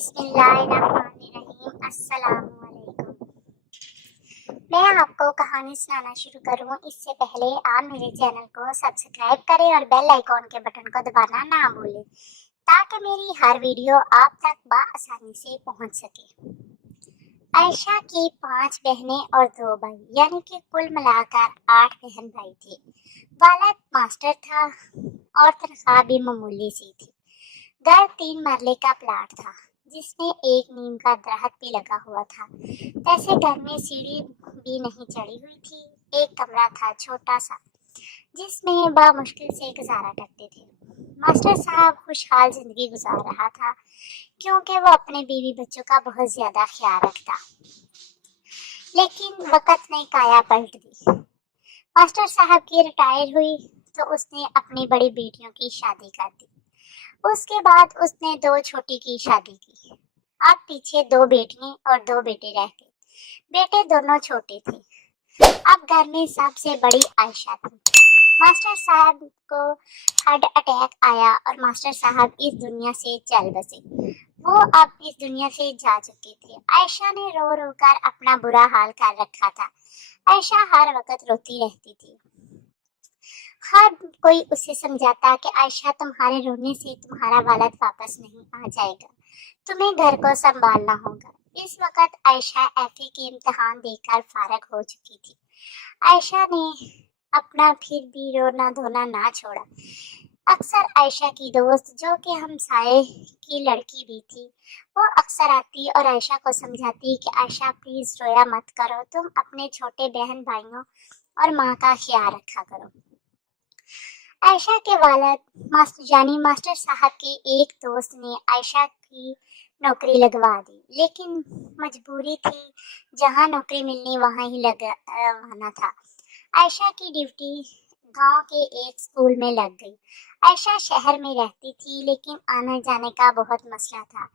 बिस्मिल्लाहिर्रहमानिर्रहीम। अस्सलामुअलैकुम। मैं आपको कहानी सुनाना शुरू करूं इससे पहले आप मेरे चैनल को सब्सक्राइब करें और बेल आइकॉन के बटन को दबाना ना भूलें ताकि मेरी हर वीडियो आप तक बआसानी से पहुंच सके। आयशा की 5 बहनें और 2 भाई यानी कि कुल मिलाकर 8 बहन भाई थे। वालिद मास्टर था और तनख्वाह भी मामूली सी थी। घर 3 मरले का प्लाट था जिसमें एक नीम का दरख्त भी लगा हुआ था। ऐसे घर में सीढ़ी भी नहीं चढ़ी हुई थी। एक कमरा था छोटा सा जिसमें बामुश्किल से गुजारा करते थे। मास्टर साहब खुशहाल जिंदगी गुजार रहा था क्योंकि वो अपने बीवी बच्चों का बहुत ज्यादा ख्याल रखता। लेकिन वक्त ने काया पलट दी। मास्टर साहब की रिटायर हुई तो उसने अपनी बड़ी बेटियों की शादी कर दी। उसके बाद उसने 2 छोटी की शादी की। अब पीछे 2 बेटियां और 2 बेटे रह गए। बेटे दोनों छोटे थे। अब घर में सबसे बड़ी आयशा थी। मास्टर साहब को हार्ट अटैक आया और मास्टर साहब इस दुनिया से चल बसे। वो अब इस दुनिया से जा चुके थे। आयशा ने रो रो कर अपना बुरा हाल कर रखा था। आयशा हर वक्त रोती रहती थी। हर कोई उसे समझाता कि आयशा तुम्हारे रोने से तुम्हारा वालिद वापस नहीं आ जाएगा, तुम्हें घर को संभालना होगा। इस वक्त आयशा एफए के इम्तिहान देकर फारग हो चुकी थी। आयशा ने अपना फिर भी रोना धोना ना छोड़ा। अक्सर आयशा की दोस्त जो कि हमसाये की लड़की भी थी, वो अक्सर आती और आयशा को समझाती कि आयशा प्लीज रोया मत करो, तुम अपने छोटे बहन भाइयों और माँ का ख्याल रखा करो। आयशा के वालिद मास्टर साहब के एक दोस्त ने आयशा की नौकरी लगवा दी, लेकिन मजबूरी थी, जहां नौकरी मिलनी वहां ही लगवाना था। आयशा की ड्यूटी गांव के एक स्कूल में लग गई। आयशा शहर में रहती थी लेकिन आने जाने का बहुत मसला था।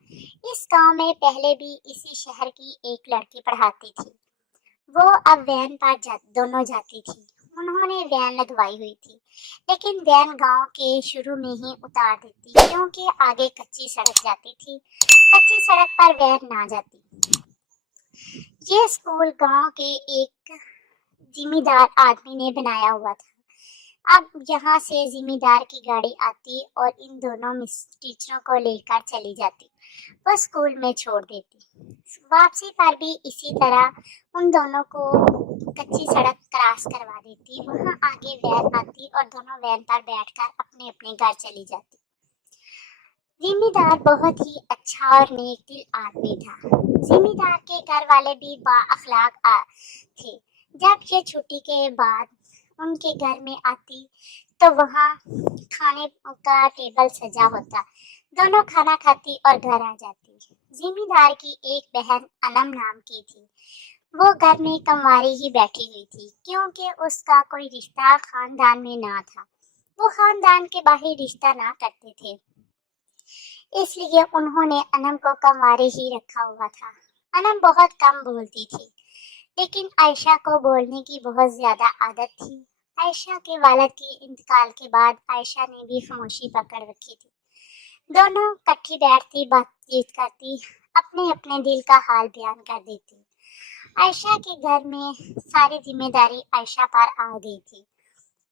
इस गांव में पहले भी इसी शहर की एक लड़की पढ़ाती थी। वो अब वैन पर दोनों जाती थी। उन्होंने वैन लगवाई हुई थी लेकिन वैन गांव के शुरू में ही उतार देती क्योंकि आगे कच्ची सड़क जाती थी। कच्ची सड़क पर वैन ना जाती। ये स्कूल गांव के एक जिम्मेदार आदमी ने बनाया हुआ था। अब यहाँ से जिम्मेदार की गाड़ी आती और इन दोनों टीचरों को लेकर चली जाती। वो स्कूल में छोड़ देती। वापसी पर भी इसी तरह उन दोनों को कच्ची सड़क क्रॉस करवा देती। वहाँ आगे वैन आती और दोनों वैन पर बैठकर अपने अपने घर चली जाती। जिम्मेदार बहुत ही अच्छा और नेक दिल आदमी था। जिम्मेदार के घर वाले भी बाअखलाक थे। जब ये छुट्टी के बाद उनके घर में आती तो वहाँ खाने का टेबल सजा होता। दोनों खाना खाती और घर आ जाती। जिम्मेदार की एक बहन अनम नाम की थी। वो घर में कंवारी ही बैठी हुई थी क्योंकि उसका कोई रिश्ता खानदान में ना था। वो खानदान के बाहर रिश्ता ना करते थे, इसलिए उन्होंने अनम को कंवारी ही रखा हुआ था। अनम बहुत कम बोलती थी लेकिन आयशा को बोलने की बहुत ज्यादा आदत थी। आयशा के वालिद के इंतकाल के बाद आयशा ने भी खामोशी पकड़ रखी थी। दोनों इकट्ठी बैठती, बातचीत करती, अपने अपने दिल का हाल बयान कर देती। आयशा के घर में सारी जिम्मेदारी आयशा पर आ गई थी।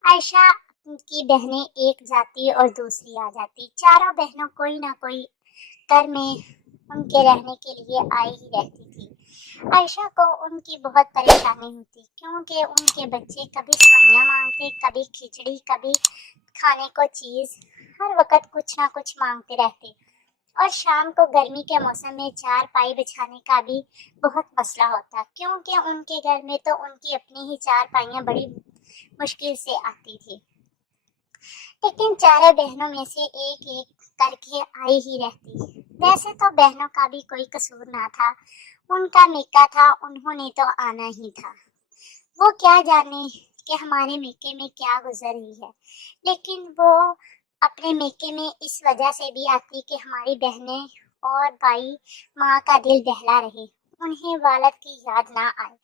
आयशा की बहनें एक जाती और दूसरी आ जाती। चारों बहनों कोई ना कोई घर में उनके रहने के लिए आई ही रहती थी। आयशा को उनकी बहुत परेशानी होती क्योंकि उनके बच्चे कभी सवाइयाँ मांगते, कभी खिचड़ी, कभी खाने को चीज, हर वक्त कुछ ना कुछ मांगते रहते। और शाम को गर्मी के मौसम में चारपाई बिछाने का भी बहुत मसला होता क्योंकि उनके घर में तो उनकी अपनी ही चारपाइयाँ बड़ी मुश्किल से आती थी। लेकिन चारों बहनों में से एक एक करके आई ही रहती। वैसे तो बहनों का भी कोई कसूर ना था, उनका मेका था, उन्होंने तो आना ही था। वो क्या जाने कि हमारे मेके में क्या गुजर रही है, लेकिन वो अपने मेके में इस वजह से भी आती कि हमारी बहनें और भाई माँ का दिल बहला रहे, उन्हें वालिद की याद ना आए।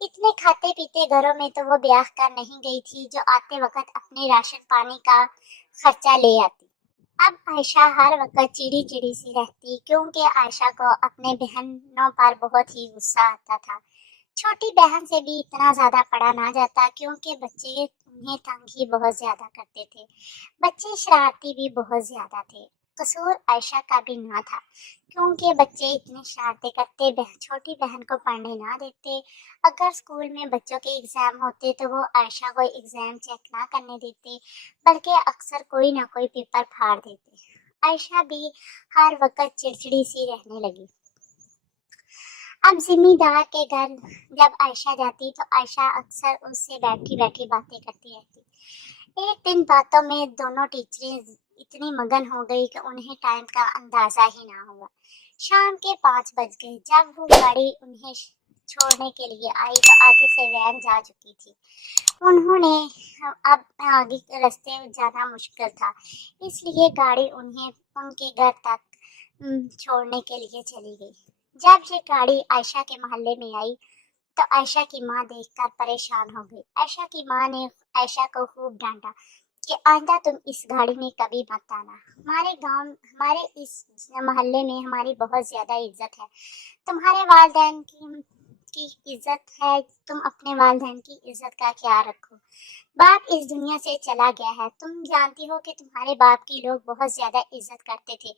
इतने खाते पीते घरों में तो वो ब्याह कर नहीं गई थी जो आते वक्त अपने राशन पानी का खर्चा ले आती। अब आयशा हर वक्त चिड़ी चिड़ी सी रहती क्योंकि आयशा को अपने बहनों पर बहुत ही गुस्सा आता था। छोटी बहन से भी इतना ज्यादा पढ़ा ना जाता क्योंकि बच्चे उन्हें तंग ही बहुत ज्यादा करते थे। बच्चे शरारती भी बहुत ज्यादा थे। कसूर आयशा का भी ना था क्योंकि बच्चे इतने शरारतें करते छोटी बहन को पढ़ने ना देते। अगर स्कूल में बच्चों के एग्जाम होते तो वो आयशा को एग्जाम चेक ना करने देते बल्कि अक्सर कोई ना कोई पेपर फाड़ देते। आयशा भी हर वक्त चिड़चिड़ी सी रहने लगी। अब जिम्मेदार के घर जब आयशा जाती तो आयशा अक्सर उससे बैठी बैठी बातें करती रहती। एक दिन बातों में दोनों टीचरें इतनी मगन हो गई कि उन्हें टाइम का अंदाजा ही ना हुआ। शाम के 5 बज गए। जब वो गाड़ी उन्हें छोड़ने के लिए आई तो आगे से वैन जा चुकी थी। उन्होंने अब आगे के रास्ते जाना मुश्किल था, इसलिए गाड़ी उन्हें उनके घर तक छोड़ने के लिए चली गई। जब ये गाड़ी आयशा के मोहल्ले में आई तो आयशा की माँ देखकर परेशान हो गई। आयशा की माँ ने आयशा को खूब डांटा कि आइंदा तुम इस गाड़ी में कभी मत आना। हमारे इस मोहल्ले में हमारी बहुत ज्यादा इज्जत है। तुम्हारे वालिदैन की इज्जत है, तुम अपने वालिदैन की इज्जत का ख्याल रखो। बाप इस दुनिया से चला गया है। तुम जानती हो कि तुम्हारे बाप की लोग बहुत ज्यादा इज्जत करते थे।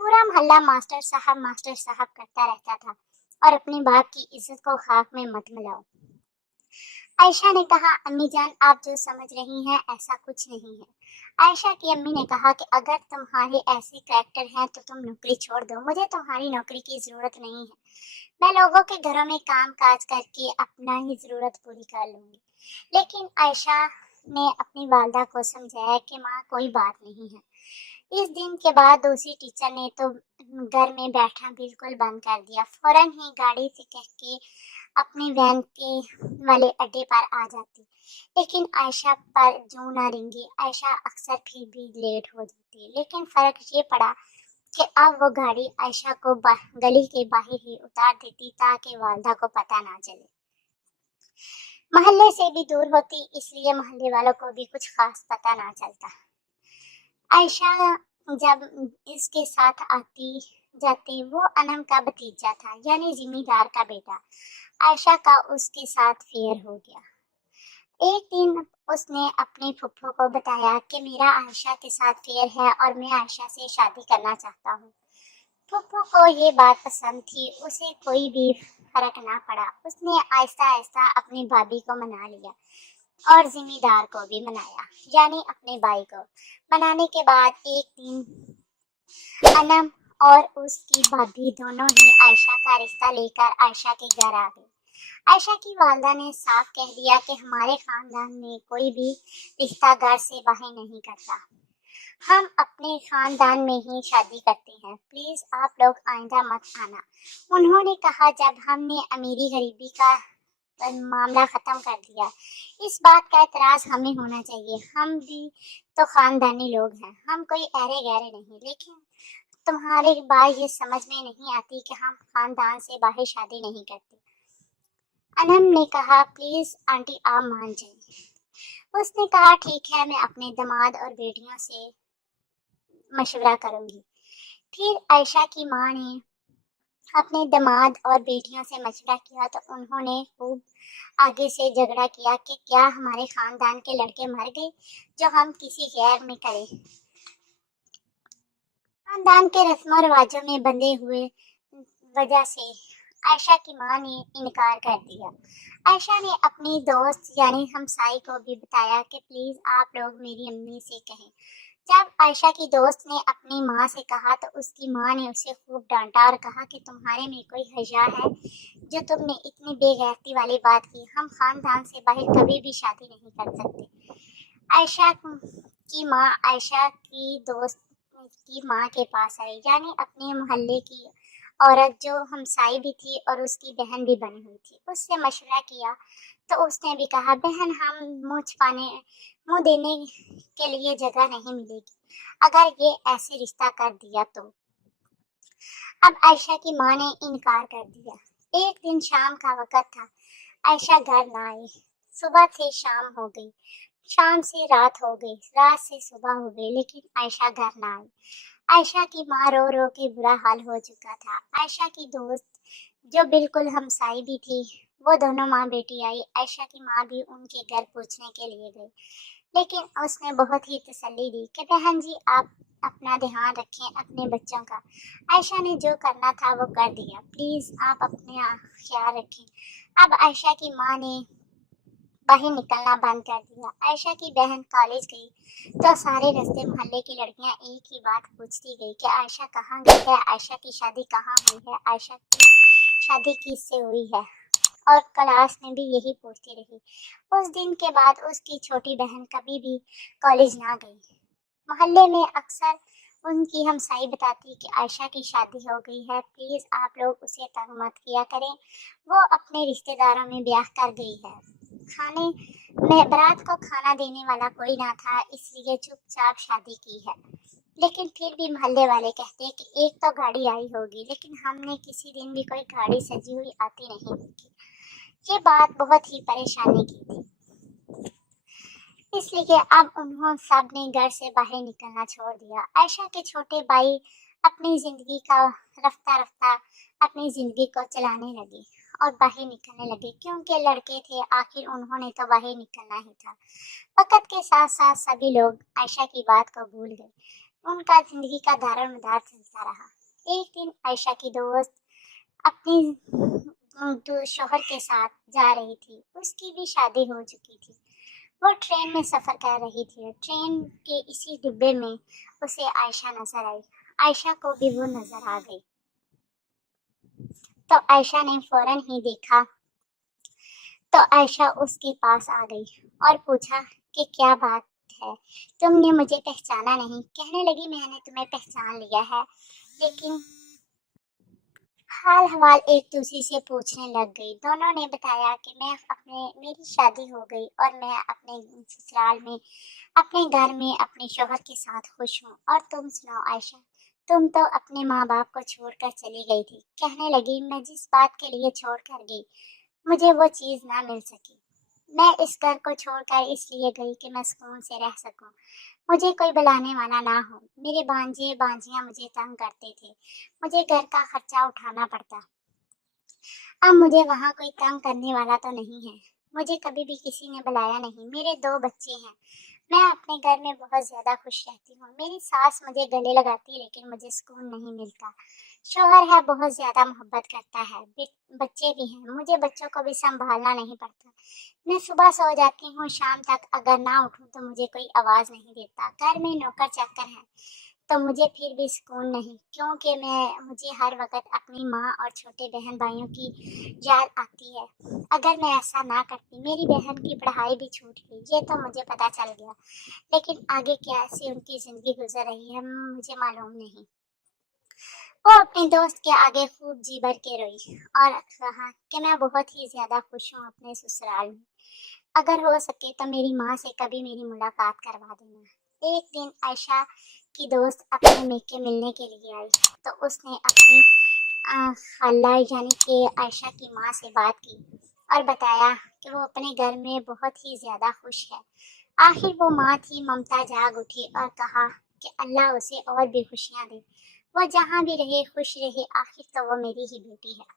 पूरा मोहल्ला मास्टर साहब करता रहता था और अपने बाप की इज्जत को खाक में मत मिलाओ। आयशा ने कहा, अम्मी जान आप जो समझ रही हैं ऐसा कुछ नहीं है। आयशा की अम्मी ने कहा कि अगर तुम्हारे ऐसे करैक्टर हैं तो तुम नौकरी छोड़ दो, मुझे तुम्हारी नौकरी की जरूरत नहीं है। मैं लोगों के घरों में काम काज करके अपना ही जरूरत पूरी कर लूंगी। लेकिन आयशा ने अपनी वालदा को समझाया कि माँ कोई बात नहीं है। इस दिन के बाद दूसरी टीचर ने तो घर में बैठना बिल्कुल बंद कर दिया। फौरन ही गाड़ी से कह के अपने वैन के वाले अड्डे पर आ जाती। लेकिन आयशा पर जू ना रिंगी। आयशा अक्सर फिर भी लेट हो जाती। लेकिन फर्क ये पड़ा कि अब वो गाड़ी आयशा को गली के बाहर ही उतार देती ताकि वालदा को पता ना चले। मोहल्ले से भी दूर होती इसलिए मोहल्ले वालों को भी कुछ खास पता ना चलता। आयशा जब इसके साथ आती जाती वो अनम का भतीजा था, यानी जिम्मेदार का बेटा। आयशा का उसके साथ फेयर हो गया। एक दिन उसने अपने फुफ्फो को बताया कि मेरा आयशा के साथ फेयर है और मैं आयशा से शादी करना चाहता हूँ। फुफ्फो को ये बात पसंद थी, उसे कोई भी फर्क ना पड़ा। उसने आहिस्ता आहिस्ता अपनी भाभी को मना लिया और जिम्मेदार को भी मनाया, यानी अपने भाई को। मनाने के बाद एक दिन अनम और उसकी भाभी दोनों ही आयशा का रिश्ता लेकर आयशा के घर आ गए। आयशा की वालदा ने साफ कह दिया कि हमारे खानदान में कोई भी रिश्ता घर से बाहर नहीं करता। हम अपने खानदान में ही शादी करते हैं। प्लीज आप लोग आइंदा मत आना। उन्होंने कहा, जब हमने अमीरी गरीबी का मामला खत्म कर दिया, इस बात का एतराज हमें होना चाहिए। हम भी तो खानदानी लोग हैं, हम कोई अरे गहरे नहीं। लेकिन तुम्हारे बात ये समझ में नहीं आती कि हम खानदान से बाहर शादी नहीं करते। अनम ने कहा, प्लीज आंटी आप मान जाइए। उसने कहा, ठीक है, मैं अपने दामाद और बेटियों से मशवरा करूंगी। फिर आयशा की माँ ने अपने दामाद और बेटियों से मशवरा किया तो उन्होंने खूब आगे से झगड़ा किया कि क्या हमारे खानदान के लड़के मर गए जो हम किसी गैर में करें। खानदान के रस्मों रिवाजों में बंधे हुए वजह से आयशा की माँ ने इनकार कर दिया। आयशा ने अपनी दोस्त यानी हमसाई को भी बताया कि प्लीज आप लोग मेरी अम्मी से कहें। जब आयशा की दोस्त ने अपनी माँ से कहा तो उसकी माँ ने उसे खूब डांटा और कहा कि तुम्हारे में कोई हया है जो तुमने इतनी बेगैरती वाली बात की। हम खानदान से बाहर कभी भी शादी नहीं कर सकते। आयशा की माँ आयशा की दोस्त की माँ के पास आई, यानी अपने मोहल्ले की औरत जो हमसाई भी थी और उसकी बहन भी बनी हुई थी। उससे मशवरा किया तो उसने भी कहा, बहन हम मुंह देने के लिए जगह नहीं मिलेगी अगर ये ऐसे रिश्ता कर दिया तो। अब आयशा की माँ ने इनकार कर दिया। एक दिन शाम का वक्त था। आयशा घर ना आई। सुबह से शाम हो गई शाम से रात हो गई, रात से सुबह हो गई, लेकिन आयशा घर ना आई। आयशा की माँ रो रो के बुरा हाल हो चुका था। आयशा की दोस्त जो बिल्कुल हमसाई भी थी, वो दोनों माँ बेटी आई। आयशा की माँ भी उनके घर पूछने के लिए गई, लेकिन उसने बहुत ही तसल्ली दी कि बहन जी आप अपना ध्यान रखें अपने बच्चों का। आयशा ने जो करना था वो कर दिया, प्लीज आप अपने ख्याल रखें। अब आयशा की माँ ने बाहर निकलना बंद कर दिया। आयशा की बहन कॉलेज गई तो सारे रास्ते मोहल्ले की लड़कियां एक ही बात पूछती गई कि आयशा कहाँ गई है, आयशा की शादी कहाँ हुई है, आयशा की शादी किससे हुई है। और क्लास में भी यही पूछती रही। उस दिन के बाद उसकी छोटी बहन कभी भी कॉलेज ना गई। मोहल्ले में अक्सर उनकी हमसाई बताती कि आयशा की शादी हो गई है, प्लीज आप लोग उसे तंग मत किया करें, वो अपने रिश्तेदारों में ब्याह कर गई है। खाने में बारात को खाना देने वाला कोई ना था, इसलिए चुपचाप शादी की है। लेकिन फिर भी मोहल्ले वाले कहते कि एक तो गाड़ी आई होगी, लेकिन हमने किसी दिन भी कोई गाड़ी सजी हुई आती नहीं देखी। ये बात बहुत ही परेशानी की थी, इसलिए अब उन्होंने सब ने घर से बाहर निकलना छोड़ दिया। आयशा के छोटे भाई अपनी जिंदगी का रफ्ता रफ्ता अपनी जिंदगी को चलाने लगे और बाहर निकलने लगे, क्योंकि लड़के थे, आखिर उन्होंने तो बाहर निकलना ही था। वक्त के साथ साथ सभी लोग आयशा की बात को भूल गए। उनका जिंदगी का दारोमदार चलता रहा। एक दिन आयशा की दोस्त अपनी शोहर के साथ जा रही थी, उसकी भी शादी हो चुकी थी। वो ट्रेन में सफर कर रही थी। ट्रेन के इसी डिब्बे में उसे आयशा नजर आई। आयशा को भी वो नजर आ गई, तो आयशा ने फौरन ही देखा तो आयशा उसके पास आ गई और पूछा कि क्या बात है, तुमने मुझे पहचाना नहीं। कहने लगी मैंने तुम्हें पहचान लिया है, लेकिन हाल हवाल एक दूसरे से पूछने लग गई। दोनों ने बताया कि मेरी शादी हो गई और मैं अपने ससुराल में अपने घर में अपने शोहर के साथ खुश हूँ। और तुम सुनाओ आयशा, तुम तो अपने माँ बाप को छोड़कर चली गई थी। कहने लगी मैं जिस बात के लिए छोड़ कर गई मुझे वो चीज ना मिल सकी। मैं इस घर को छोड़कर इसलिए गई कि मैं सुकून से रह सकूं, मुझे कोई बुलाने वाला ना हो। मेरे भांजे भांजियां मुझे तंग करते थे, मुझे घर का खर्चा उठाना पड़ता। अब मुझे वहाँ कोई तंग करने वाला तो नहीं है। मुझे कभी भी किसी ने बुलाया नहीं। मेरे दो बच्चे हैं। मैं अपने घर में बहुत ज्यादा खुश रहती हूँ। मेरी सास मुझे गले लगाती है, लेकिन मुझे सुकून नहीं मिलता। शोहर है, बहुत ज्यादा मोहब्बत करता है, बच्चे भी हैं, मुझे बच्चों को भी संभालना नहीं पड़ता। मैं सुबह सो जाती हूँ, शाम तक अगर ना उठूँ तो मुझे कोई आवाज नहीं देता। घर में नौकर चाकर है तो मुझे फिर भी सुकून नहीं, क्योंकि मुझे हर वक्त अपनी माँ और छोटे बहन भाइयों की याद आती है। अगर मैं ऐसा ना करती मेरी बहन की पढ़ाई भी छूट गई, ये तो मुझे पता चल गया, लेकिन आगे कैसे उनकी जिंदगी गुजर रही है मुझे मालूम नहीं। वो अपने दोस्त के आगे खूब जी भर के रोई और कहा कि मैं बहुत ही ज्यादा खुश हूँ अपने ससुराल में। अगर हो सके तो मेरी माँ से कभी मेरी मुलाकात करवा देना। एक दिन आयशा की दोस्त अपने मेके मिलने के लिए आई, तो उसने अपनी खाला यानी कि आयशा की माँ से बात की और बताया कि वो अपने घर में बहुत ही ज्यादा खुश है। आखिर वो माँ थी, ममता जाग उठी और कहा कि अल्लाह उसे और भी खुशियाँ दे, वो जहाँ भी रहे खुश रहे, आखिर तो वो मेरी ही बेटी है।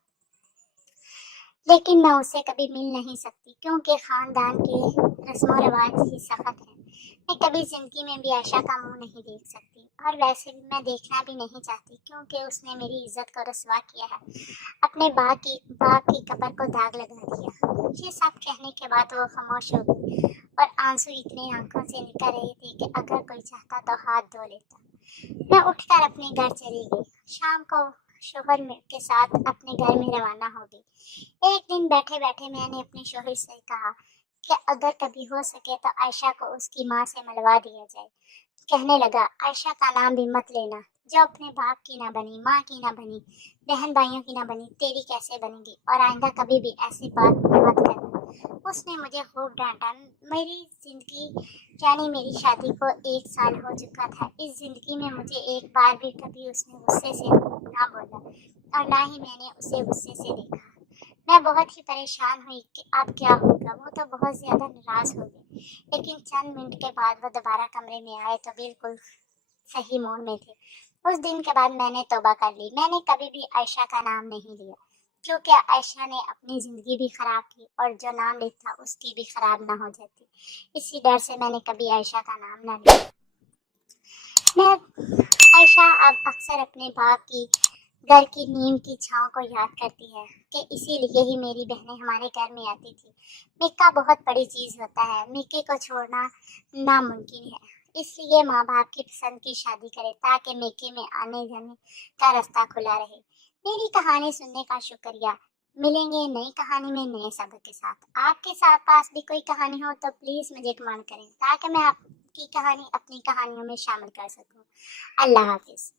लेकिन मैं उससे कभी मिल नहीं सकती, क्योंकि खानदान के रस्म रिवाज ही सख्त है। मैं कभी जिंदगी में भी आयशा का मुंह नहीं देख सकती, और वैसे भी मैं देखना भी नहीं चाहती, क्योंकि उसने मेरी इज्जत को रसवा किया है, अपने बाप की कब्र को दाग लगा दिया। ये सब कहने के बाद वो खामोश हो गई और आंसू इतने आंखों से निकल रहे थे कि अगर कोई चाहता तो हाथ धो लेता। मैं उठकर अपने घर चली गई। शाम को शोहर के साथ अपने घर में रवाना हो गई। एक दिन बैठे बैठे मैंने अपने शोहर से कहा कि अगर कभी हो सके तो आयशा को उसकी माँ से मिलवा दिया जाए। कहने लगा आयशा का नाम भी मत लेना, जो अपने बाप की ना बनी, माँ की ना बनी, बहन भाइयों की ना बनी, तेरी कैसे बनेगी, और आइंदा कभी भी ऐसी बात मत करना। उसने मुझे खूब डांटा। मेरी जिंदगी यानी मेरी शादी को 1 साल हो चुका था। इस जिंदगी में मुझे एक बार भी कभी उसने गुस्से से ना बोला और ना ही मैंने उसे गुस्से से देखा। میں بہت ہی پریشان ہوئی کہ اب کیا ہوگا۔ وہ تو بہت زیادہ ناراض ہو گئے، لیکن چند منٹ کے بعد وہ دوبارہ کمرے میں آئے تو بالکل صحیح موڈ میں تھے۔ اس دن کے بعد میں نے توبہ کر لی، میں نے کبھی بھی عائشہ کا نام نہیں لیا، کیونکہ عائشہ نے اپنی زندگی بھی خراب کی اور جو نام لیتا اس کی بھی خراب نہ ہو جاتی، اسی ڈر سے میں نے کبھی عائشہ کا نام نہ لیا۔ میں عائشہ اب اکثر اپنے باپ کی گھر کی نیم کی چھاؤں کو یاد کرتی ہے کہ اسی لیے ہی میری بہنیں ہمارے گھر میں آتی تھی۔ مکہ بہت بڑی چیز ہوتا ہے، مکے کو چھوڑنا ناممکن ہے، اس لیے ماں باپ کی پسند کی شادی کرے تاکہ مکے میں آنے جانے کا راستہ کھلا رہے۔ میری کہانی سننے کا شکریہ، ملیں گے نئی کہانی میں نئے سبق کے ساتھ۔ آپ کے ساتھ پاس بھی کوئی کہانی ہو تو پلیز مجھے کمنٹ کریں تاکہ میں آپ کی کہانی اپنی کہانیوں میں شامل کر سکوں۔ اللہ حافظ۔